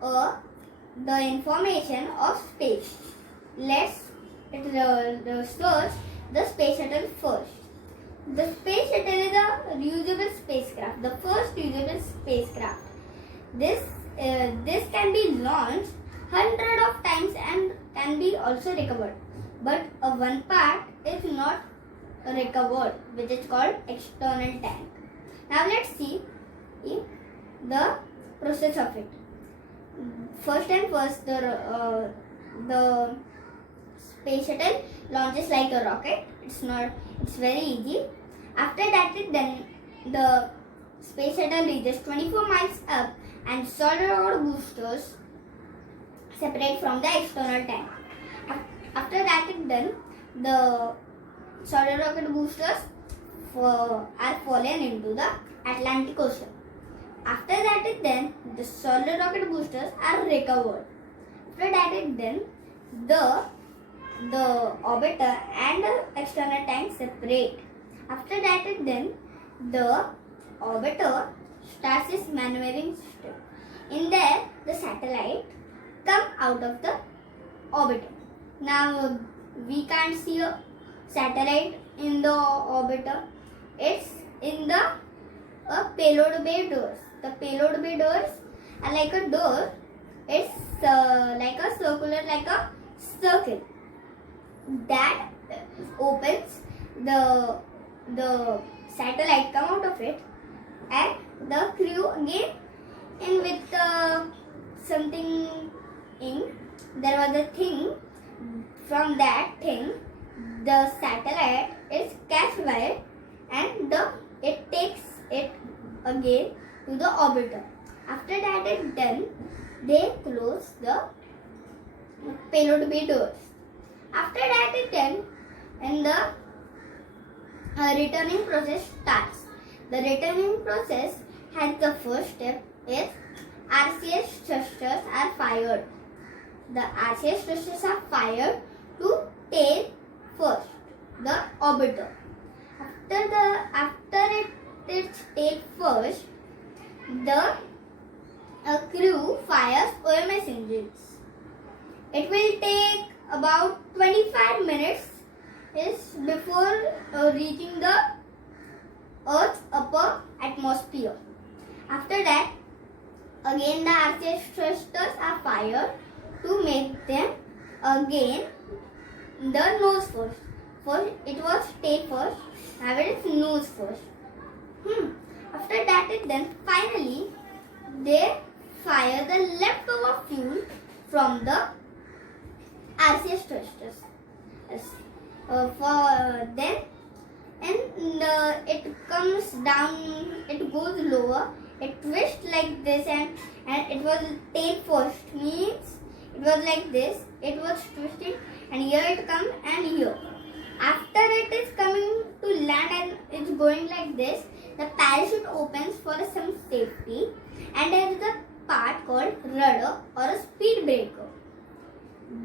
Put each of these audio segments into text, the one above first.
the information of space. Let's search the space shuttle first. The space shuttle is a reusable spacecraft, the first reusable spacecraft. This can be launched hundred of times and can be also recovered, but one part is not recovered, which is called external tank. Now let's see the process of it. First, the space shuttle launches like a rocket. It's very easy. After that, the space shuttle reaches 24 miles up and solid rocket boosters separate from the external tank. After that is done, the solid rocket boosters are fallen into the Atlantic Ocean. After that is done, the solid rocket boosters are recovered. After that is done, the orbiter and the external tank separate. After that is done, the orbiter starts its maneuvering system. In there, the satellite come out of the orbiter. Now we can't see a satellite in the orbiter. It's in the payload bay doors. The payload bay doors are like a door. It's like a circular, like a circle that opens. The satellite come out of it, and the crew again in with something in. There was a thing. From that thing, the satellite is catched by it, and it takes it again to the orbiter. After that is done, they close the payload bay doors. After that is done, and the returning process starts. The returning process has the first step is RCS thrusters are fired. The RCS thrusters are fired to take first the orbiter. After it is take first, the crew fires OMS engines. It will take about 25 minutes before reaching the Earth's upper atmosphere. After that, again the RCS thrusters are fired to make them again the nose first. First it was tail first, now it is nose first. After that is done, finally they fire the leftover fuel from the RCS thrusters. It comes down, it goes lower, it twists like this, and it was tail first, means it was like this, it was twisting, and here it comes and here. After it is coming to land and it's going like this, the parachute opens for some safety, and there is a part called rudder or a speed breaker.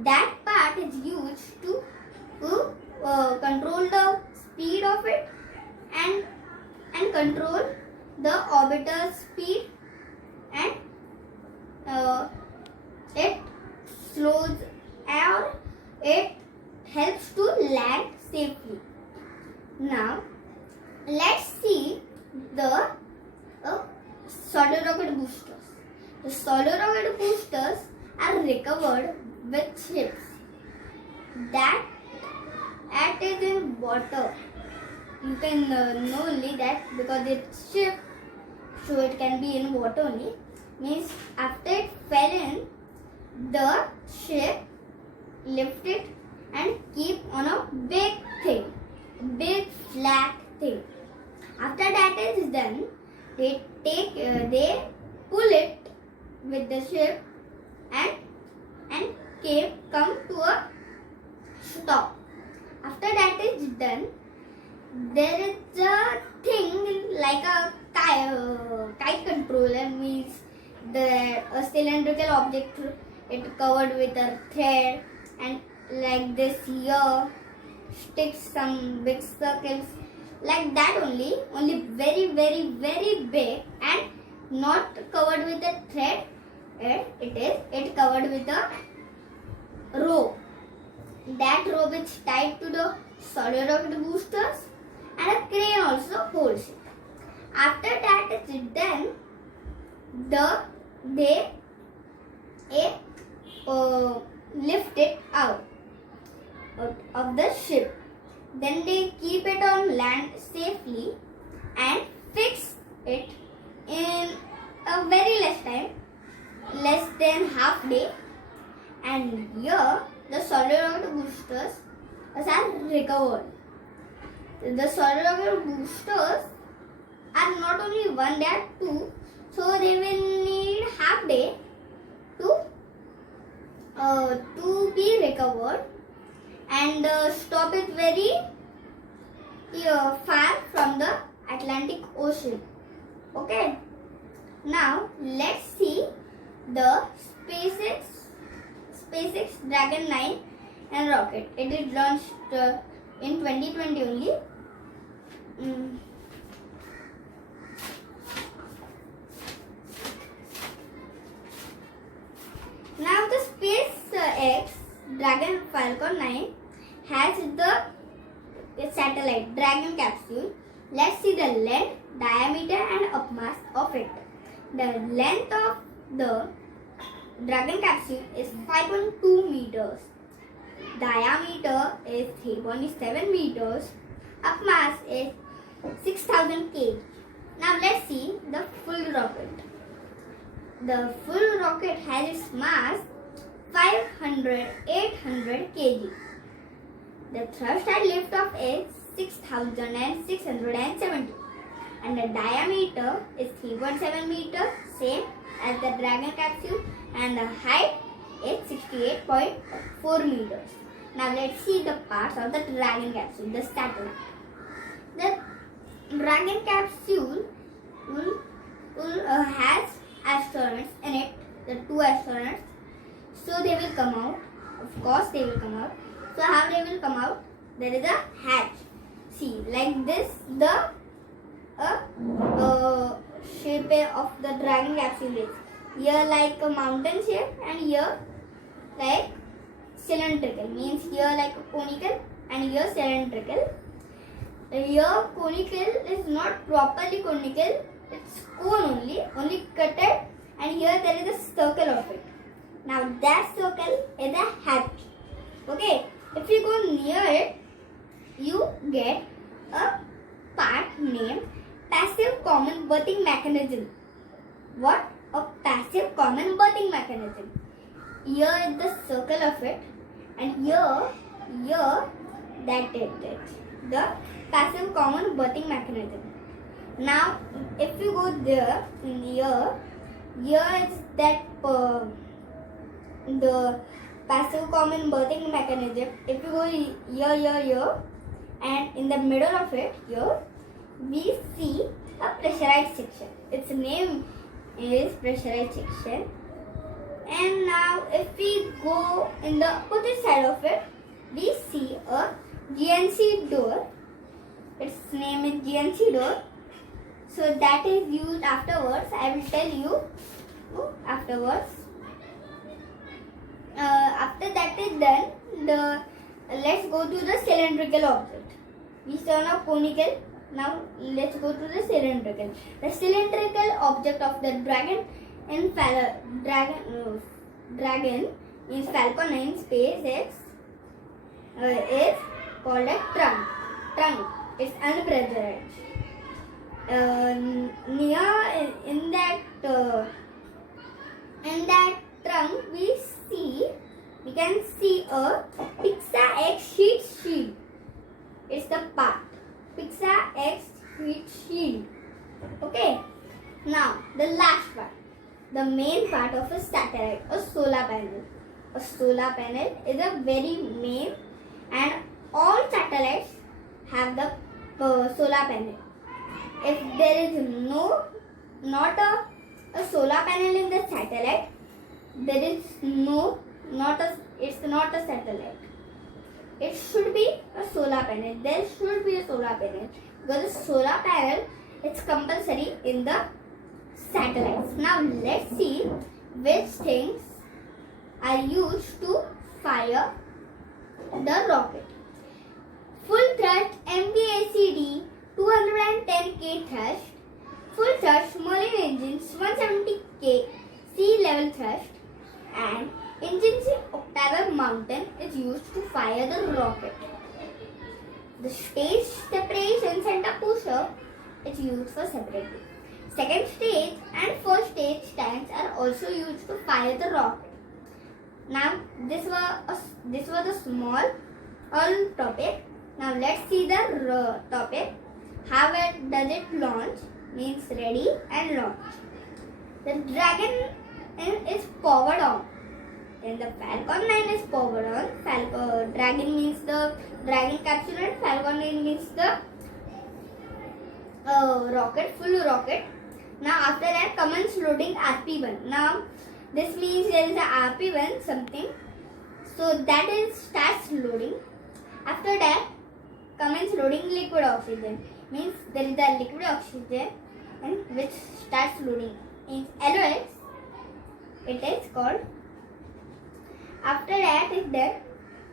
That part is used to control the speed of it and control the orbiter speed, and it slows or it helps to land safely. Now let's see the solid rocket boosters. The solid rocket boosters are recovered with ships that is in water. You can know only that because it's ship, so it can be in water only. Means after it fell in, the ship lift it and keep on a big thing, big flat thing. After that is done, they pull it with the ship and come to a stop. After that is done, there is a thing like a kite controller, means a cylindrical object, it covered with a thread, and like this here sticks some big circles like that only very very very big and not covered with a thread, it covered with a rope. That rope is tied to the solid rocket boosters and a crane also holds it. After that is done, they lift it out of the ship. Then they keep it on land safely and fix it in a very less time, less than half day. And here the solid rocket boosters are recovered. The solid rocket boosters are not only one, they are two, so they will need half day to be recovered and stop it very far from the Atlantic Ocean. Okay, now let's see the SpaceX Dragon 9 and rocket. It is launched in 2020 only. Now the SpaceX Dragon Falcon 9 has the satellite Dragon capsule. Let's see the length, diameter and upmass of it. The length of the Dragon capsule is 5.2 meters. Diameter is 3.7 meters. Upmass is 6000 kg. Now let's see the full rocket. The full rocket has its mass 800 kg. The thrust and lift off is 6670 and the diameter is 3.7 meters, same as the Dragon capsule, and the height is 68.4 meters. Now let's see the parts of the Dragon capsule, the satellite. The Dragon capsule has astronauts in it, the two astronauts. So they will come out. Of course they will come out. So how they will come out? There is a hatch. See, like this, the shape of the Dragon capsule is. Here like a mountain shape and here like cylindrical. Means here like a conical and here cylindrical. Here conical is not properly conical. It's cone only cutted, and here there is a circle of it. Now that circle is a hatch. Okay, if you go near it, you get a part named passive common berthing mechanism. What? A passive common berthing mechanism. Here is the circle of it, and here that is it. The passive common berthing mechanism. Now, if you go there, in here is that the passive common berthing mechanism. If you go here, and in the middle of it, here, we see a pressurized section. Its name is pressurized section. And now, if we go in the opposite side of it, we see a GNC door. Its name is GNC door. So that is used afterwards. I will tell you afterwards. After that is done, let's go to the cylindrical object. We saw now conical. Now let's go to the cylindrical. The cylindrical object of the Dragon in Dragon in Falcon 9 SpaceX is called a trunk. It's unpressurized. Near in that trunk we can see a Pixa X heat shield. It's the part Pixa X heat shield. Okay. Now the last part, the main part of a satellite, a solar panel. A solar panel is a very main, and all satellites have the solar panel. If there is not a solar panel in the satellite, there is it's not a satellite. It should be a solar panel. There should be a solar panel because the solar panel is compulsory in the satellites. Now let's see which things are used to fire the rocket. Full thrust MVACD 210K thrust, full thrust marine engines 170K sea level thrust, and engines in octaver mountain is used to fire the rocket. The stage separation center pusher is used for separating. Second stage and first stage tanks are also used to fire the rocket. Now this was a small topic. Now let's see the topic. How does it launch? Means ready and launch. The Dragon is powered on. Then the Falcon 9 is powered on. Dragon means the Dragon capsule and Falcon 9 means the rocket, full rocket. Now after that commence loading RP1. Now this means there is a RP1 something. So that is starts loading. After that commence loading liquid oxygen. Means there is a liquid oxygen and which starts loading. Means LOX it is called. After that is done,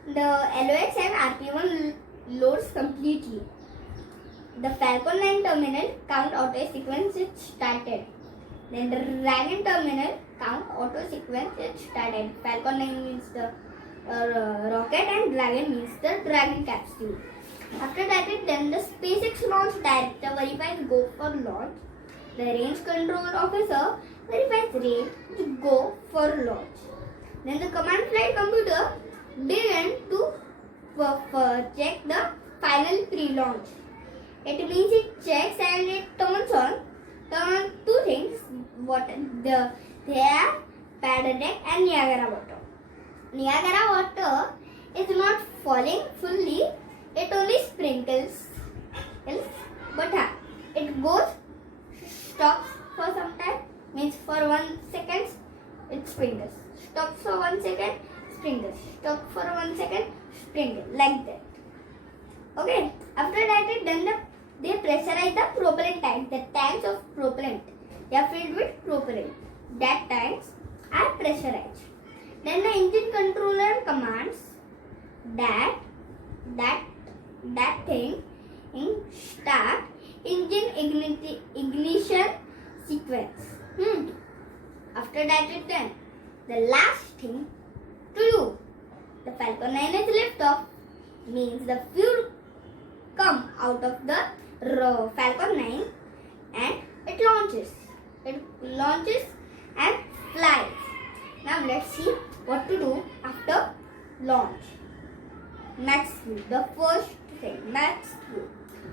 the LOX and RP1 loads completely. The Falcon 9 terminal count auto sequence is started. Then the Dragon terminal count auto sequence is started. Falcon 9 means the rocket and Dragon means the Dragon capsule. After that is done, the SpaceX launch director verifies go for launch. The range control officer verifies range to go for launch. Then the command flight computer begins to check the final pre-launch. It means it checks and it turns on two things. They are paddle deck and Niagara water. Niagara water is not falling fully. It only sprinkles. But it goes, stops for some time. Means for 1 second it sprinkles. Stops for 1 second, sprinkles. Stop for 1 second, sprinkle. Like that. Okay. After that it done, they pressurize the propellant tank. The tanks of propellant, they are filled with propellant. That tanks are pressurized. Then the engine controller commands that thing start engine ignition sequence. After that it done. The last thing to do, the Falcon 9 is lift off. Means the fuel come out of the Falcon 9 and it launches. It launches and flies. Now let's see what to do after launch. Max fuel. The first thing, max fuel.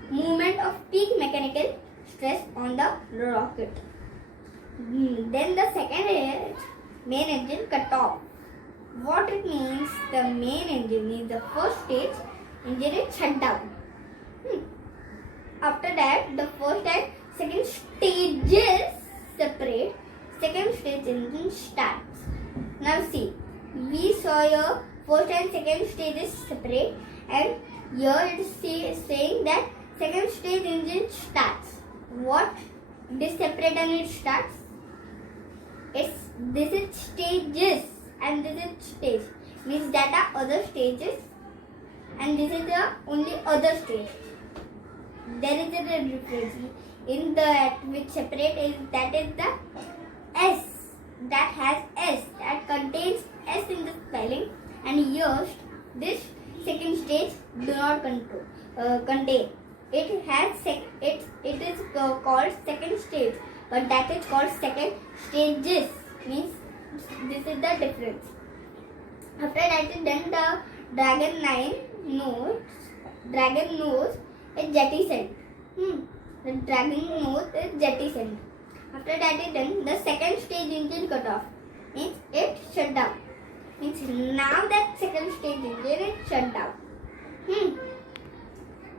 Movement of peak mechanical stress on the rocket. Then the second is main engine cut off. What it means? The main engine means the first stage engine is shut down. After that, the first and second stages separate. Second stage engine starts. Now see, we saw your first and second stages separate, and here it is saying that second stage engine starts. What? This separate and it starts. This is stages and this is stage. Means that are other stages and this is the only other stage. There is a difference in that which separate is that is the S that has S that contains S in the spelling, and here this second stage do not contain. It has it is called second stage, but that is called second stages. Means this is the difference. After that is done, the Dragon nose is jettisoned. The Dragon nose is jettisoned. After that is done, the second stage engine cut off. Means it shut down. Means now that second stage engine is shut down.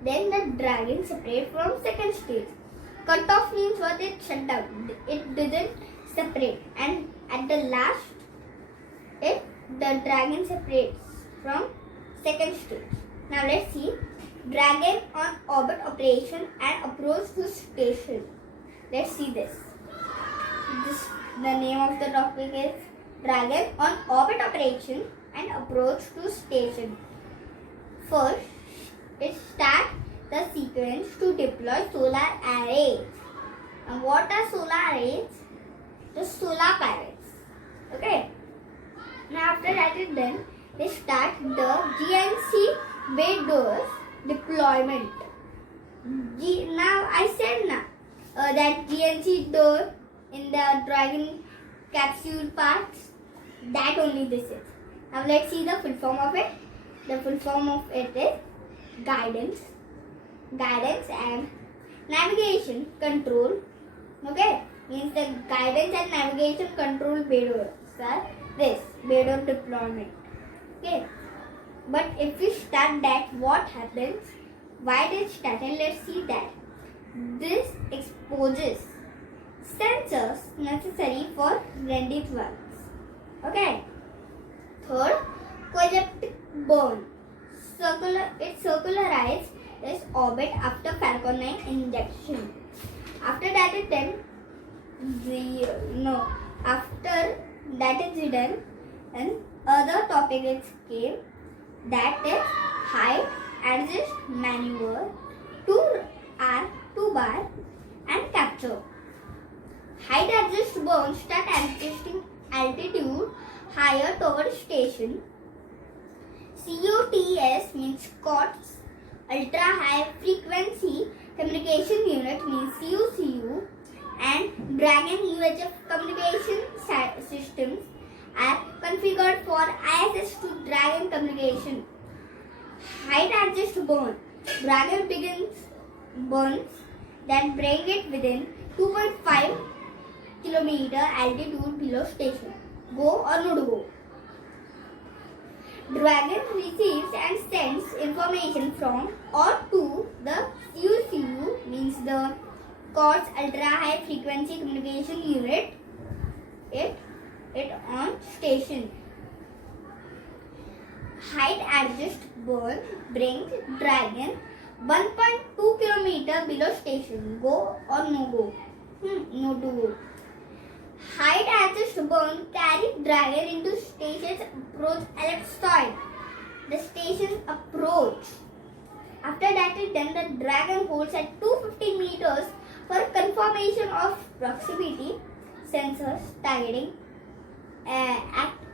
Then the Dragon separate from second stage. Cut off means what? It shut down. It didn't separate, and at the last, the Dragon separates from second stage. Now let's see Dragon on orbit operation and approach to station. Let's see this. The name of the topic is Dragon on Orbit Operation and Approach to Station. First, it starts the sequence to deploy solar arrays. And what are solar arrays? The solar pirates. Okay. Now after that is done, they start the GNC bay doors deployment. Now I said that GNC door in the Dragon capsule parts, that only this is. Now let's see the full form of it. The full form of it is guidance and navigation control. Okay, means the guidance and navigation control bay doors are this bay door deployment. Okay, but if we start that, what happens? Why did it start? And let's see that. This exposes sensors necessary for rendezvous works. Okay. Third, coelaptic burn. It circularizes its orbit after Falcon 9 injection. After that is done, after that is done, and other topic is came, that is height adjust maneuver, 2 bar and capture. Height adjust burn start adjusting altitude higher toward station. COTS means COTS, ultra high frequency communication unit means CUCU, and Dragon UHF communication systems are configured for ISS to Dragon communication. Height adjust burn. Dragon begins burns that bring it within 2.5 km altitude below station. Go or not go. Dragon receives and sends information from or to the CUCU, means the COTS ultra high frequency communication unit, it on station. Height adjust burn brings Dragon 1.2 km below station. Go or no go? No to go. Height adjust burn carry Dragon into station's approach ellipsoid. The station's approach. After that is done, the Dragon holds at 250 meters for confirmation of proximity, sensors, targeting,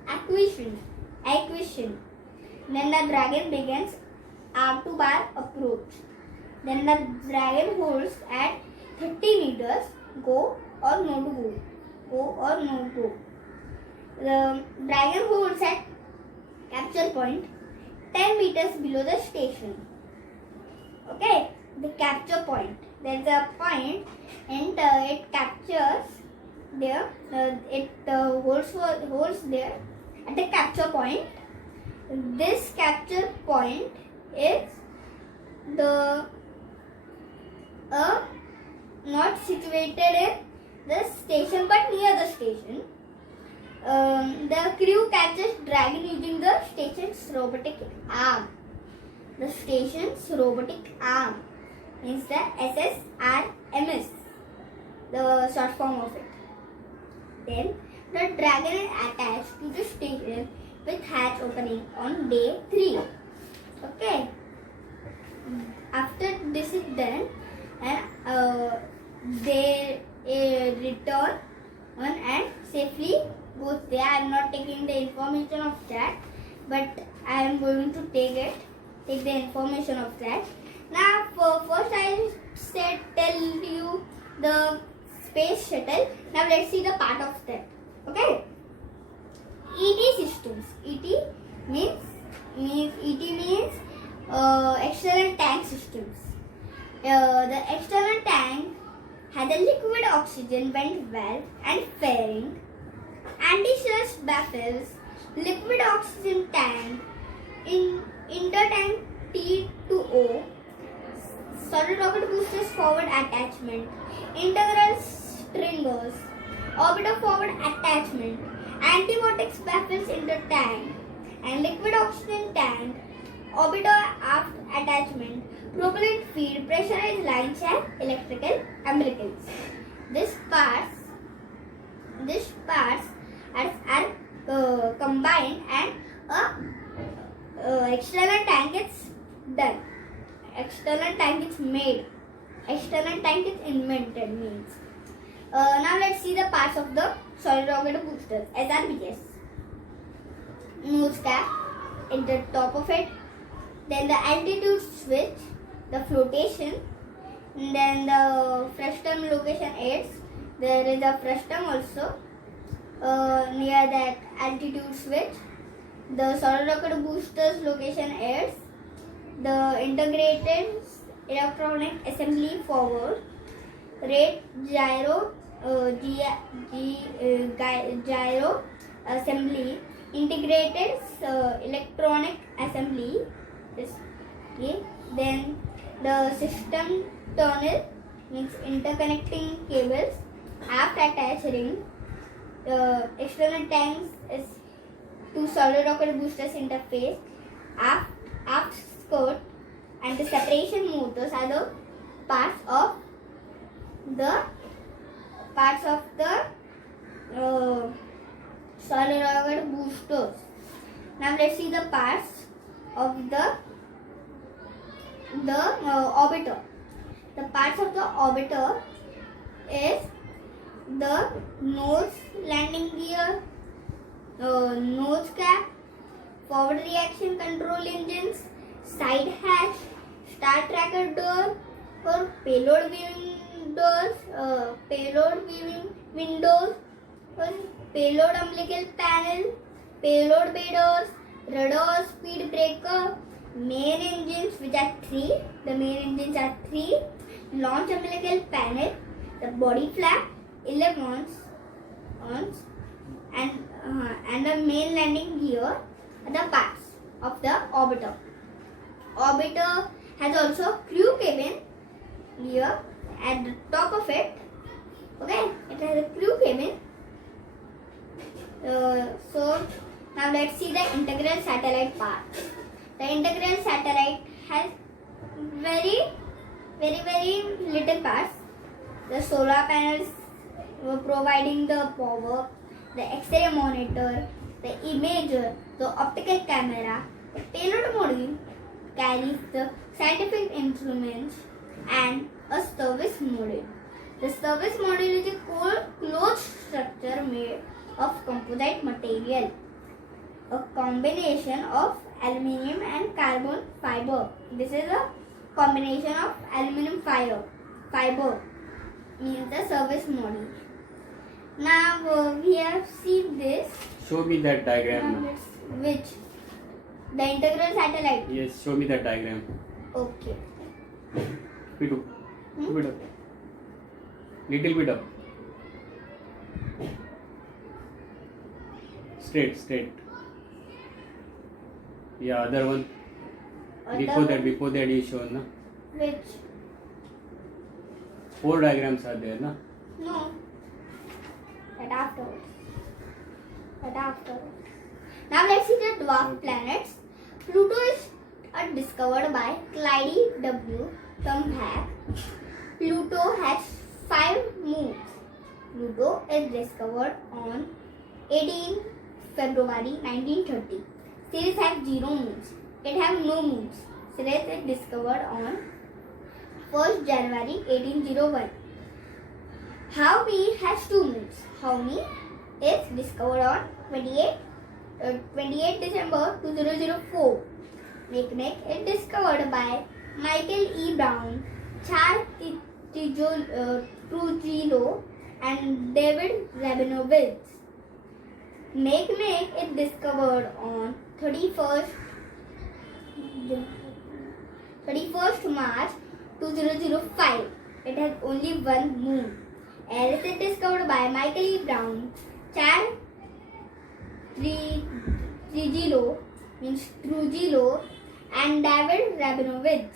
acquisition. Then the Dragon begins R2 bar approach. Then the Dragon holds at 30 meters. Go or no to go. Go or no go. The Dragon holds at capture point 10 meters below the station. Okay, the capture point. There is a point and it captures there. It holds there at the capture point. This capture point is the not situated in the station but near the station. The crew catches Dragon using the station's robotic arm. The station's robotic arm means the SSRMS, the short form of it. Then the Dragon is attached to the station with hatch opening on day 3. Okay. After this is done, and they return on and safely goes there. I am not taking the information of that, but I am going to take the information of that. Now, first I said tell you the space shuttle. Now let's see the part of that. Okay. ET systems. ET means external tank systems. The external tank has a liquid oxygen vent valve and fairing, anti-thrust baffles, liquid oxygen tank, intertank T2O, solid rocket boosters forward attachment, integral stringers, orbiter forward attachment, antibiotics baffles into tank, and liquid oxygen tank, orbiter aft attachment, propellant feed, pressurized lines and electrical umbilicals. These parts These parts are combined and a external tank is done. External tank is made. External tank is invented means. Now let's see the parts of the solid rocket boosters, SRBS. Nose cap at the top of it, then the altitude switch, the flotation, then the frustum location aids. There is a frustum also near that altitude switch. The solid rocket boosters location aids, the integrated electronic assembly forward, rate gyro gyro assembly, integrated electronic assembly. Okay. Then the system tunnel means interconnecting cables, aft attach ring, external tanks is to solid rocket boosters interface, aft skirt, and the separation motors are the parts of the solid rocket boosters. Now let's see the parts of the orbiter. The parts of the orbiter is the nose landing gear, nose cap, forward reaction control engines, side hatch, star tracker door, or payload viewing doors, or payload umbilical panel, payload bay doors, radar speed breaker, main engines which are three. The main engines are three. Launch umbilical panel, the body flap, ailerons, and the main landing gear are the parts of the orbiter. Orbiter has also crew cabin here at the top of it. Okay, it has a crew cabin. So now let's see the integral satellite part. The integral satellite has very little parts. The solar panels providing the power, the X-ray monitor, the imager, the optical camera, the payload module carries the scientific instruments and a service module. The service module is a closed structure made of composite material, a combination of aluminium and carbon fiber. This is a combination of aluminium fiber means the service module. Now we have seen this. Show me that diagram. Which? The integral satellite? Yes, show me that diagram. Okay. Bit up. Bit up. Little bit up. Straight. Yeah, other one. Before that you shown, na? Which? 4 diagrams are there, na? No. That afterwards. Now let's see the dwarf planets. Pluto is discovered by Clyde W. Tombaugh. Pluto has 5 moons. Pluto is discovered on 18 February 1930. Ceres has 0 moons. It has no moons. Ceres is discovered on 1st January 1801. Haumea has 2 moons. Haumea is discovered on 28 December 2004. Makemake is discovered by Michael E. Brown, Charles Trujillo, and David Rabinowitz. Makemake is discovered on 31st March 2005. It has only 1 moon. Eris is discovered by Michael E. Brown, Charles Trujillo, and David Rabinowitz.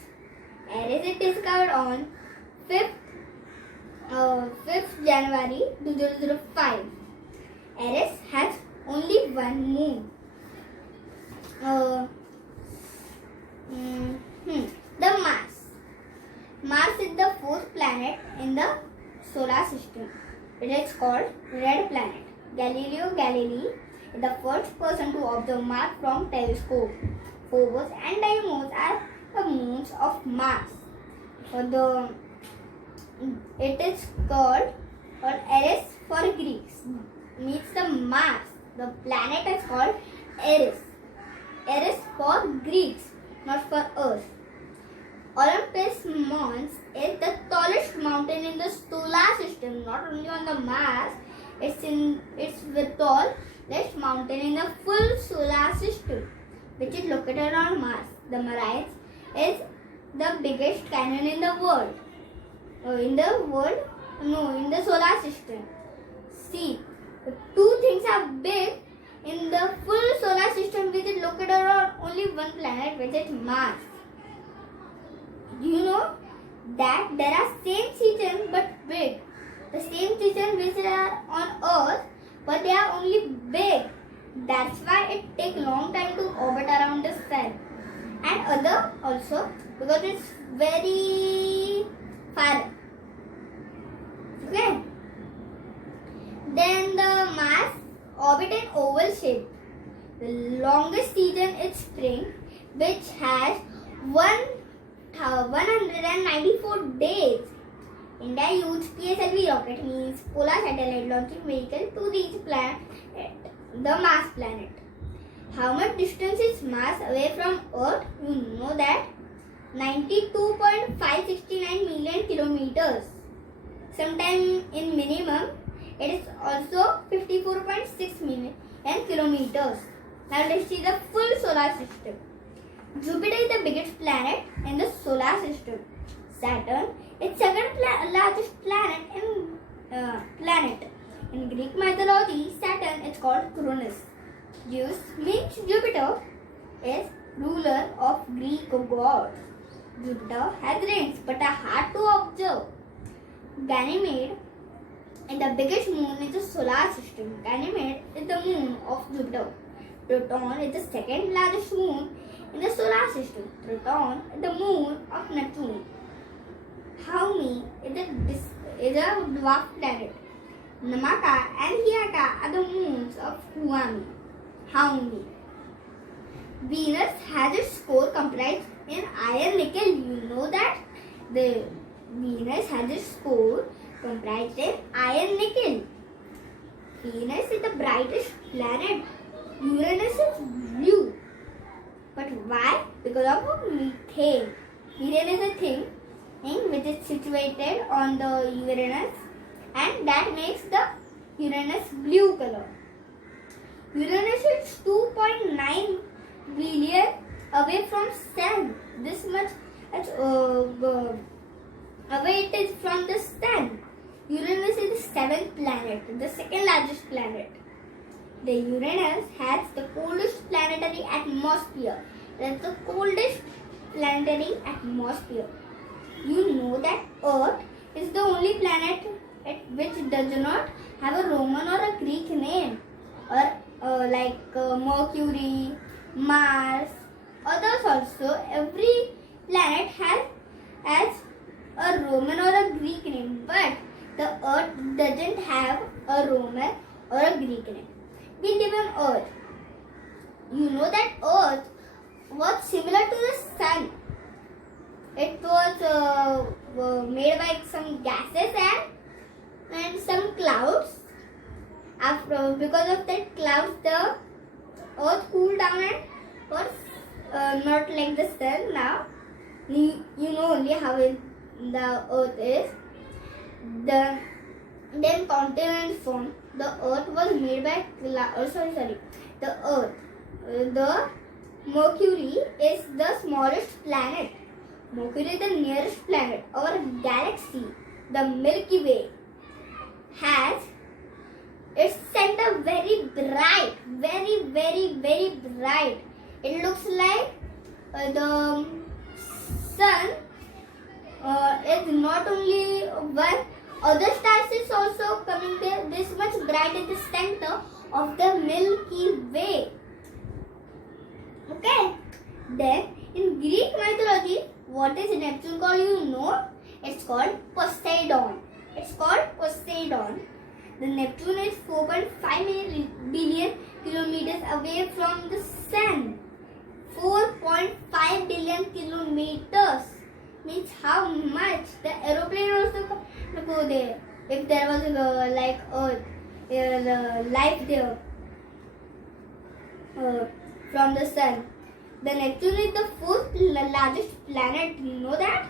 Eris is discovered on 5th January 2005. Eris has only 1 moon. The Mars. Mars is the 4th planet in the solar system. It is called red planet. Galileo Galilei is the first person to observe Mars from telescope. Phobos and Deimos are the moons of Mars. It is called Eris for Greeks. Means the Mars. The planet is called Eris. Eris for Greeks, not for us. Olympus Mons is the tallest mountain in the solar system, not only on the Mars. It's the tallest mountain in the full solar system, which is located on Mars. The Marias is the biggest canyon in the world. In the solar system. See, the two things are big in the full solar system, which is located on only one planet, which is Mars. Do you know that there are same seasons but big? The same seasons which are on Earth, but they are only big. That's why it takes long time to orbit around the sun. And other also, because it's very far. Okay. Then the Mars orbit in oval shape. The longest season is spring, which has 194 days. India used PSLV rocket, means Polar Satellite Launching Vehicle, to reach the Mars planet. How much distance is Mars away from Earth? You know that 92.569 million kilometers. Sometimes in minimum, it is also 54.6 million kilometers. Now let's see the full solar system. Jupiter is the biggest planet in the solar system. Saturn is second largest planet. In Greek mythology, Saturn is called Cronus. Zeus means Jupiter is ruler of Greek gods. Jupiter has rings but are hard to observe. Ganymede is the biggest moon in the solar system. Ganymede is the moon of Jupiter. Triton is the second largest moon in the solar system. Triton is the moon of Neptune. Haumea is a dwarf planet. Namaka and Hyaka are the moons of Haumea. Venus has its core comprised in iron nickel. You know that the Venus has its core comprised in iron nickel. Venus is the brightest planet. Uranus is blue. But why? Because of methane. Methane is a thing which is situated on the Uranus, and that makes the Uranus blue color. Uranus is 2.9 billion away from Sun. This much away it is from the Sun. Uranus is the seventh planet, the second largest planet. The Uranus has the coldest planetary atmosphere. That's the coldest planetary atmosphere. You know that Earth is the only planet which does not have a Roman or a Greek name, or like Mercury, Mars, others also. Every planet has a Roman or a Greek name, but the Earth doesn't have a Roman or a Greek name. We live on Earth. You know that Earth was similar to the Sun. It was made by some gases and some clouds. Because of that clouds, the Earth cooled down and was not like the Sun now. You know only how the Earth is. Then continents formed. The Earth was made by the Earth. The Mercury is the smallest planet. Mercury is the nearest planet. Our galaxy, the Milky Way, has its center very bright, very bright. It looks like the sun is not only one. Other stars is also coming there. This much bright at the center of the Milky Way. Okay. Then in Greek mythology, what is Neptune called? You know, it's called Poseidon. It's called Poseidon. The Neptune is 4.5 billion kilometers away from the Sun. 4.5 billion kilometers means how much the aeroplane also can go there if there was like Earth, life there from the Sun. The Neptune is the fourth largest planet. You know that?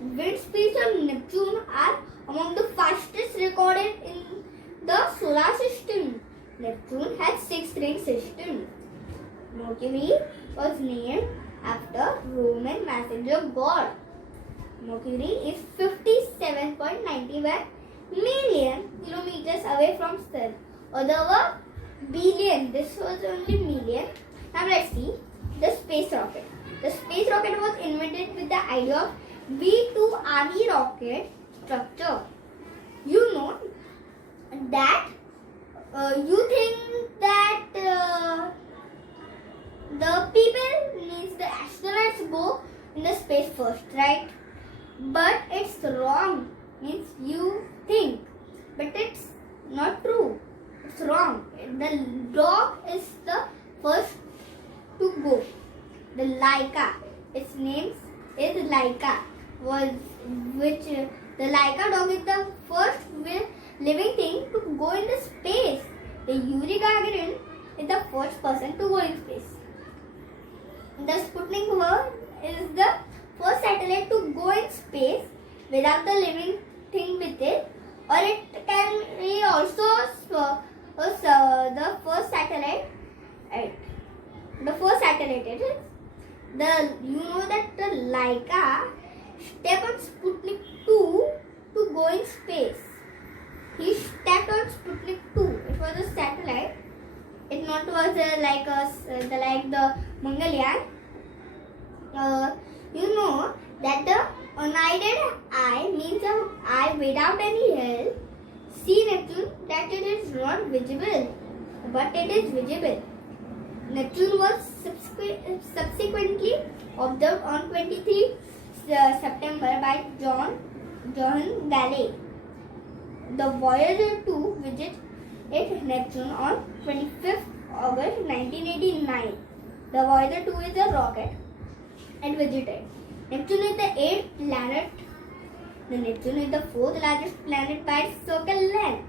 Wind speeds of Neptune are among the fastest recorded in the solar system. Neptune has 6 ring system. Mercury was named after Roman messenger god. Mercury is 57.91 million kilometers away from Sun. Other were billion. This was only million. Now let's see the space rocket. The space rocket was invented with the idea of V2RE rocket structure. You know that you think that the people means the astronauts go in the space first, right? But it's wrong. Means you think, but it's not true. It's wrong. The dog is the first to go. The Laika, its name is Laika, the Laika dog is the first living thing to go in the space. The Yuri Gagarin is the first person to go in space. The Sputnik 1 is the first satellite to go in space without the living thing with it, or it can be also the first satellite. The first satellite it is you know that the Laika stepped on Sputnik 2 to go in space. He stepped on Sputnik 2. It was a satellite. It not was like the Mangalyaan. You know that the unaided eye means an eye without any help. See Neptune that it is not visible, but it is visible. Neptune was subsequently observed on 23 September by John Galley. The Voyager 2 visited Neptune on 25th August 1989. The Voyager 2 is a rocket and visited. Neptune is the 8th planet. The Neptune is the 4th largest planet by its circle length.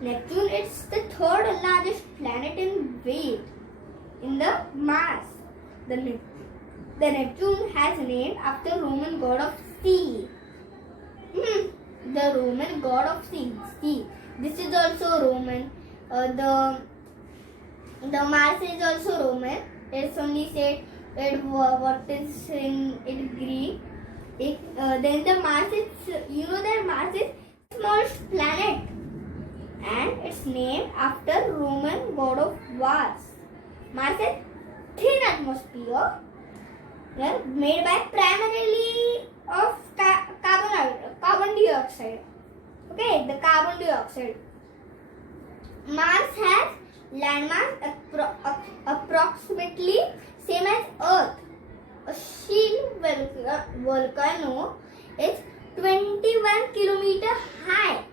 Neptune is the 3rd largest planet in weight. In the mass, the Neptune has named after Roman god of sea. The Roman god of sea. This is also Roman. The Mars is also Roman. It's only said what is in Greek. Then the Mars is, you know that Mars is the smallest planet, and it's named after Roman god of wars. Mars has thin atmosphere made by primarily of carbon dioxide. Okay, the carbon dioxide. Mars has landmass approximately same as Earth. A shield volcano is 21 kilometers high.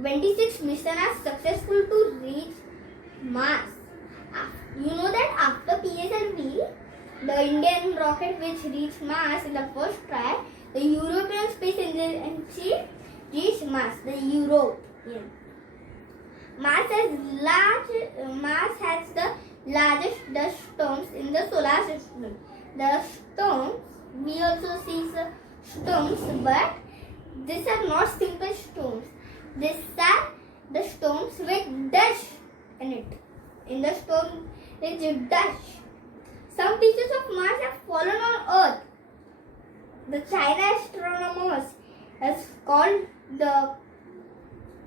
26 missions are successful to reach Mars. You know that after PSLV, the Indian rocket which reached Mars in the first try, the European Space Agency reached Mars, the European. Mars has the largest dust storms in the solar system. The storms, we also see storms, but these are not simple storms. These are the storms with dust in it. In the storm, there is dust. Some pieces of Mars have fallen on Earth. The China astronomers has called the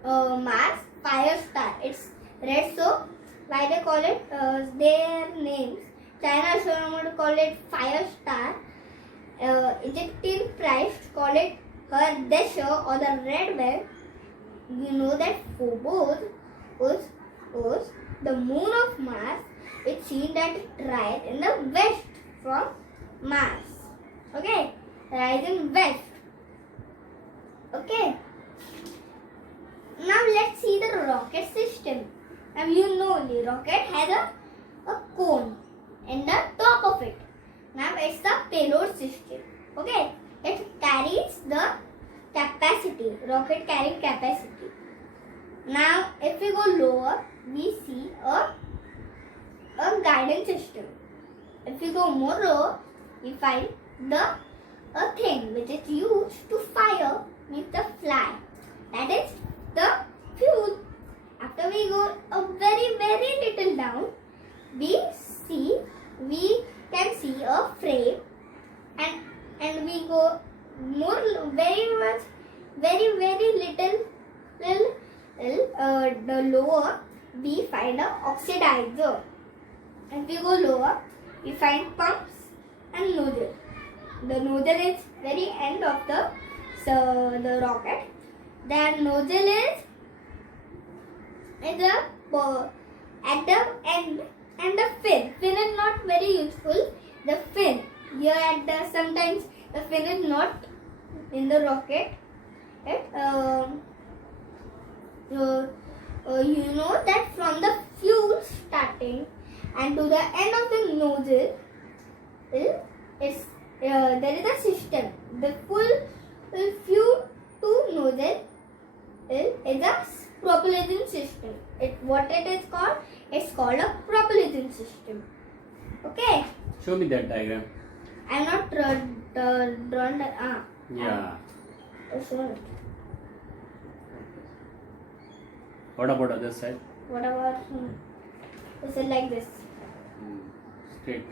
Mars fire star. It's red, so why they call it their names. China astronomers call it fire star. Egyptian priests call it her desert or the red belt. You know that Phobos was the moon of Mars. It's seen that it rises in the west from Mars. Okay, rise in west. Okay. Now let's see the rocket system. Now you know the rocket has a cone in the top of it. Now it's the payload system. Okay, it carries the capacity, rocket carrying capacity. Now if we go lower, we see a guidance system. If we go more lower, we find a thing which is used to fire with the fly. That is the fuel. After we go a very little down, we can see a frame, and we go more very little the lower, we find a oxidizer. If we go lower, we find pumps and nozzle. The nozzle is very end of the rocket. The nozzle is at the end, and the fin. Fin is not very useful. The fin here at the sometimes the fin is not in the rocket. You know that from the fuel starting and to the end of the nozzle, there is a system. The full fuel to nozzle is a propulsion system. What it is called? It's called a propulsion system. Okay. Show me that diagram. I'm not drawn that. Yeah. Show it. What about other side? What about is it like this? Straight.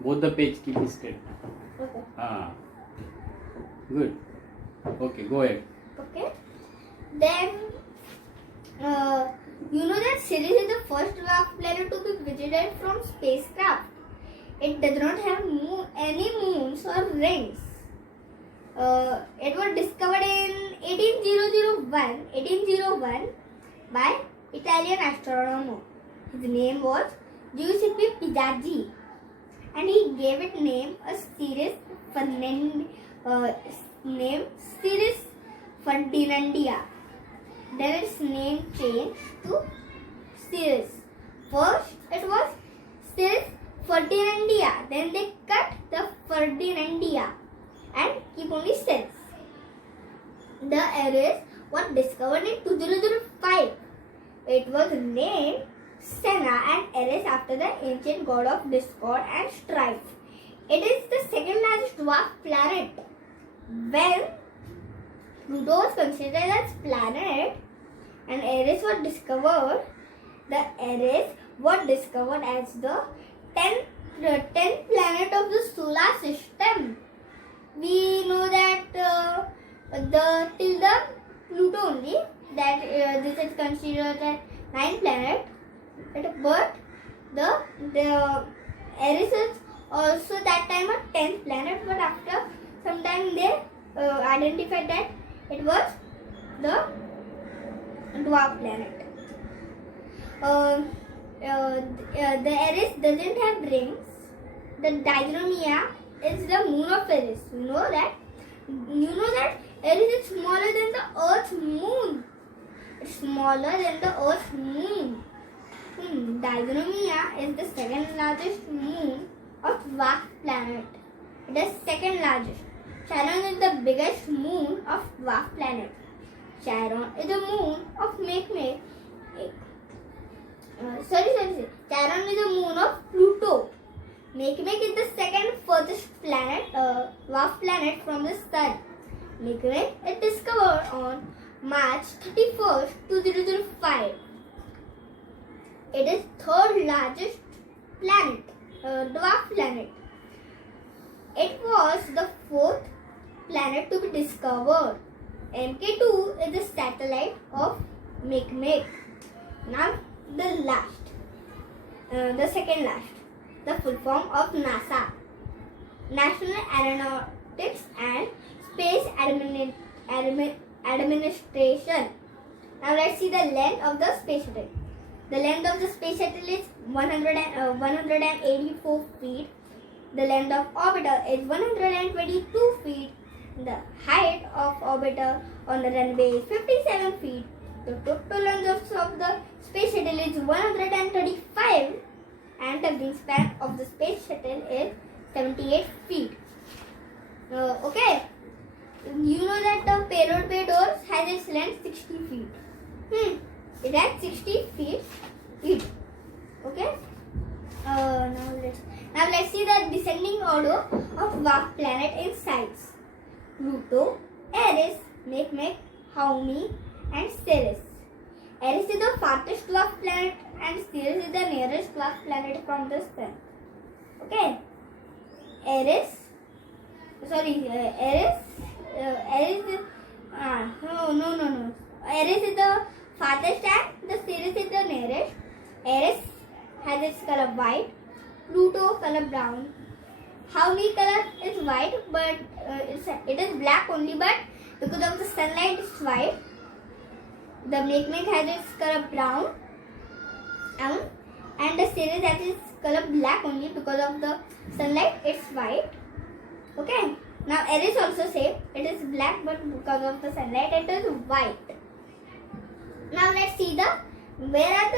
Both the page keep it straight. Okay. Good. Okay, go ahead. Okay. Then you know that Ceres is the first dwarf planet to be visited from spacecraft. It does not have any moons or rings. It was discovered in 1801 by Italian astronomer. His name was Giuseppe Pizzaggi, and he gave it name a Ceres Ferdinandia. Then its name changed to Ceres. First it was Ceres Ferdinandia. Then they cut the Ferdinandia and keep only Ceres. The Ares was discovered in 2005. It was named Senna and Ares after the ancient god of discord and strife. It is the second largest dwarf planet. When Pluto was considered as planet and Ares was discovered, the Ares was discovered as the 10th planet of the solar system. We know that till the Pluto only, that this is considered as 9th planet, but the Ares is also that time a 10th planet, but after some time they identified that it was the dwarf planet. The Ares doesn't have rings. The Dichromia is the moon of Ares. You know that Ares is smaller than the Earth's moon. It's smaller than the Earth's moon. Dichromia is the second largest moon of dwarf planet. It is second largest. Charon is the biggest moon of dwarf planet. Charon is the moon of Makemake. Charon is the moon of Pluto. Makemake is the second furthest planet, dwarf planet from the sun. Makemake is discovered on March 31st, 2005. It is third largest planet, dwarf planet. It was the fourth planet to be discovered. MK2 is the satellite of Makemake. Now the second last, the full form of NASA, National Aeronautics and Space Administration. Now let's see the length of the space shuttle. The length of the space shuttle is 184 feet. The length of orbiter is 122 feet. The height of orbiter on the runway is 57 feet. The total length of the space shuttle is 135 and the wingspan of the space shuttle is 78 feet. Okay. You know that the payload bay doors has its length 60 feet. It has 60 feet. Okay. Now let's see the descending order of dwarf planet in size. Pluto, Eris, Makemake, Haumea, and Ceres. Eris is the farthest dwarf planet and Ceres is the nearest dwarf planet from the sun. Okay. Eris is the farthest and the Ceres is the nearest. Eris has its color white, Pluto color brown. Haumea color is white, but it is black only, but because of the sunlight it's white. The Makemake has its color brown, and the Ceres has its color black only because of the sunlight it's white. Okay. Now Eris also same. It is black, but because of the sunlight it is white. Now let's see where are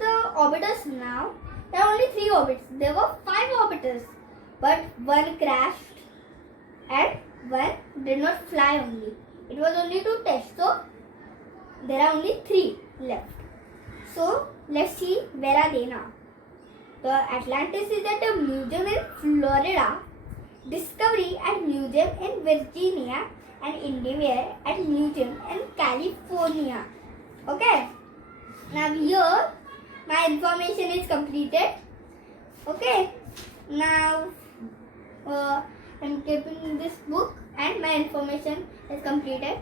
the orbiters now? There are only 3 orbits. There were 5 orbiters, but one crashed and one did not fly only. It was only to test. So there are only 3 left. So let's see where are they now. The Atlantis is at a museum in Florida, Discovery at museum in Virginia, and Endeavour at museum in California. Okay. Now here my information is completed. Okay. Now I'm keeping this book and my information is completed.